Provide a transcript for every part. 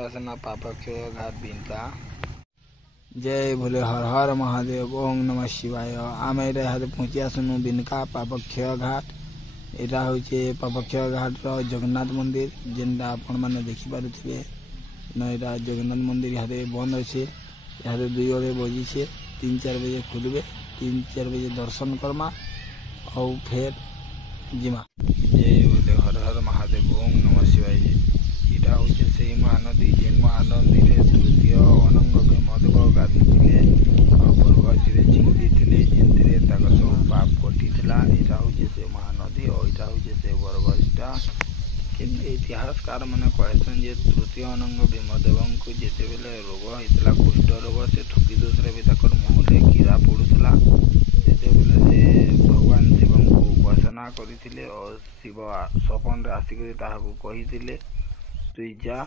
असना पापक्षय घाट बिनता जय भोले हर हर महादेव ओम नमः शिवाय आम यहाँ पहुँची आसनु बिनका पापक्षय घाट यहाँ हूँ पापक्षय घाट जगन्नाथ मंदिर जेनटा आपण मैंने देखिपे यहाँ जगन्नाथ मंदिर यहाँ बंद अच्छे यहाँ 2 बजे बजीचे 3-4 बजे खुलबे 3-4 बजे दर्शन करमा और फिर जिमा जय बोले हर हर महादेव ओम नमः शिवाय। यहाँ हूँ से महानदी जेन महानदी तृतीय अनंग भीमदेव गाधुले और बरगज चिंगी थे जेनते सब पाप कटी यहाँ हूँ से महानदी और यहाँ हूँ से बरगजटा इतिहासकार मैंने कहसन जे तृतीय अनंग भीमदेव को जिते बेले रोग होता कुष्ठ रोग से ठुकी दोषरे भी मुहले कीड़ा पड़ूला जिते बेले से भगवान शिव को उपासना करते और शिव सपन आसिक कही तुई जा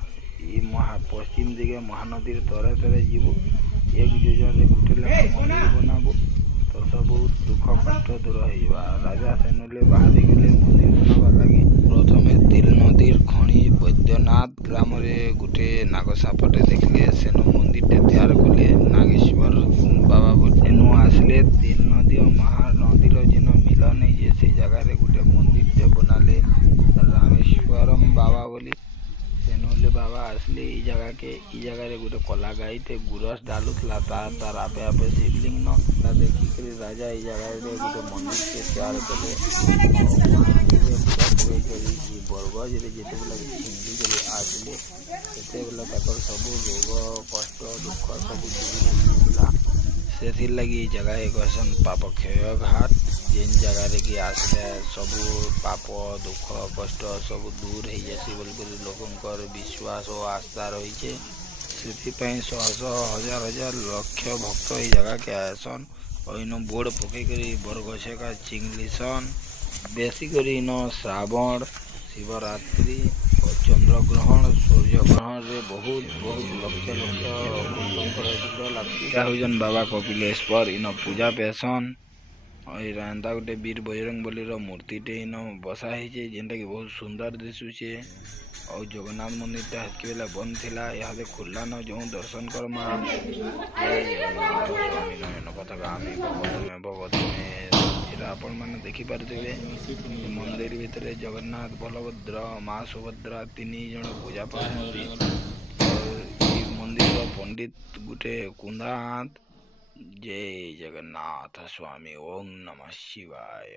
पश्चिम दिगे महानदी तरे तरे जीव 1 योजन गोटे मंदिर बनाबो तो सब दुख कष्ट दूर हो राजा सेनुले बाहरी गले मंदिर बनाबार लगी प्रथमे तिल नदीर खणी बैद्यनाथ ग्राम गोटे नागसापटे देखले सेन मंदिर तैयार कले नागेश्वर बाबा सेनु आसले तिल नदी और महानदीर जेन मिलन है से जगह गोटे मंदिर बनाले रामेश्वरम बाबा बोली सेनुले बाबा आसले जगह गोटे कला गाई थे गुरस डालुला तार आपे आपे शिवलिंग न देखिक राजा ये जगह गोटे मंदिर के तैयार कले बरगज जिते बेले छिंदी कर आसले से सब रोग कष्ट दुख सब दूर से लगी जगह कहसन पापक्षय घाट जेन जगह कि आसले सब पाप दुख कष्ट सब दूर हो जासी बोल लोकंर विश्वास और आस्था रही है से शह हजार हजार लक्ष भक्त ये जगह के आसन और इन बोर्ड पकई कर बरगछे का चिंगलीसन बेसी कर इन श्रावण शिवरात्रि और चंद्रग्रहण सूर्यग्रहण रे बहुत बहुत लक्ष लक्ष भक्तों लगती बाबा कपिलेश्वर इन पूजा पेसन और एंता गोटे वीर बजरंग बली मूर्तिटे इन बसा है जेनटा कि बहुत सुंदर दिशुचे और जगन्नाथ मंदिर टा हेतक बेला बंद थिला यहाँ खुला न जो दर्शन करमा भगवत में आपण मैंने देखिपे मंदिर भितर जगन्नाथ बलभद्र माँ सुभद्रा 3 जन पूजा पाती मंदिर पंडित गोटे कुंदा हाथ जय जगन्नाथ स्वामी ओम नमः शिवाय।